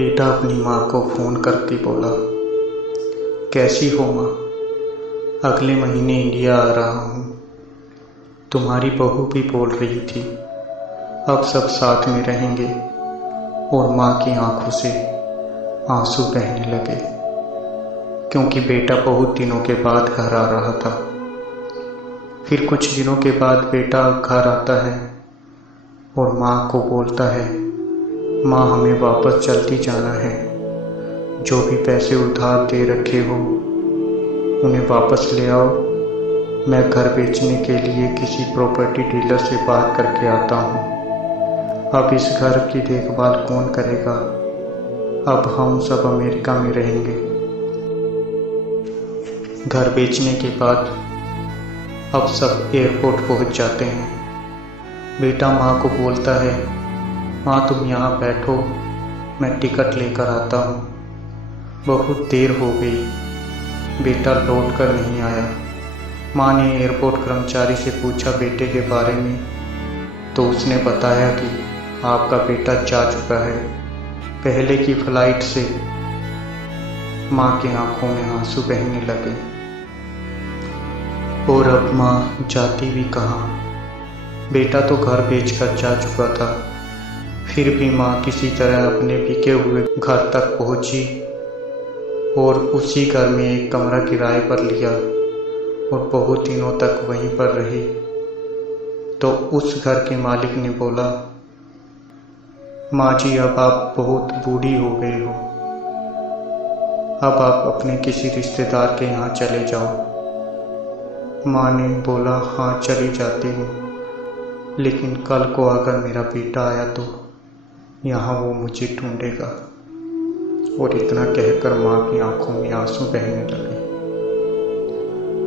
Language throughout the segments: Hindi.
बेटा अपनी माँ को फ़ोन करके बोला, कैसी हो माँ? अगले महीने इंडिया आ रहा हूँ। तुम्हारी बहू भी बोल रही थी अब सब साथ में रहेंगे। और माँ की आंखों से आंसू बहने लगे, क्योंकि बेटा बहुत दिनों के बाद घर आ रहा था। फिर कुछ दिनों के बाद बेटा घर आता है और माँ को बोलता है, माँ हमें वापस जल्दी जाना है। जो भी पैसे उधार दे रखे हो उन्हें वापस ले आओ। मैं घर बेचने के लिए किसी प्रॉपर्टी डीलर से बात करके आता हूँ। अब इस घर की देखभाल कौन करेगा? अब हम सब अमेरिका में रहेंगे। घर बेचने के बाद अब सब एयरपोर्ट पहुँच जाते हैं। बेटा माँ को बोलता है, माँ तुम यहाँ बैठो, मैं टिकट लेकर आता हूँ। बहुत देर हो गई, बेटा लौट कर नहीं आया। माँ ने एयरपोर्ट कर्मचारी से पूछा बेटे के बारे में, तो उसने बताया कि आपका बेटा जा चुका है पहले की फ्लाइट से। माँ की आंखों में आंसू बहने लगे। और अब माँ जाती भी कहाँ? बेटा तो घर बेचकर जा चुका था। फिर भी माँ किसी तरह अपने बिके हुए घर तक पहुँची और उसी घर में एक कमरा किराए पर लिया और बहुत दिनों तक वहीं पर रही। तो उस घर के मालिक ने बोला, माँ जी अब आप बहुत बूढ़ी हो गई हो, अब आप अपने किसी रिश्तेदार के यहाँ चले जाओ। माँ ने बोला, हाँ चली जाती हूँ, लेकिन कल को अगर मेरा बेटा आया तो यहाँ वो मुझे ढूंढेगा। और इतना कहकर माँ की आंखों में आंसू बहने लगे।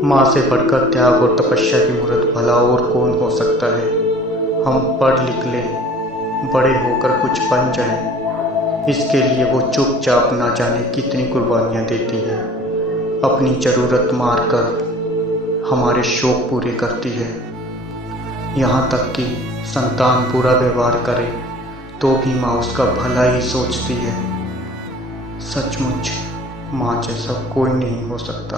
माँ से बढ़कर त्याग और तपस्या की मूर्त भला और कौन हो सकता है? हम पढ़ लिख लें, बड़े होकर कुछ बन जाएं, इसके लिए वो चुपचाप ना जाने कितनी कुर्बानियाँ देती है। अपनी ज़रूरत मार कर हमारे शौक़ पूरे करती है। यहाँ तक कि संतान बुरा व्यवहार करे तो भी माँ उसका भला ही सोचती है। सचमुच माँ जैसा कोई नहीं हो सकता।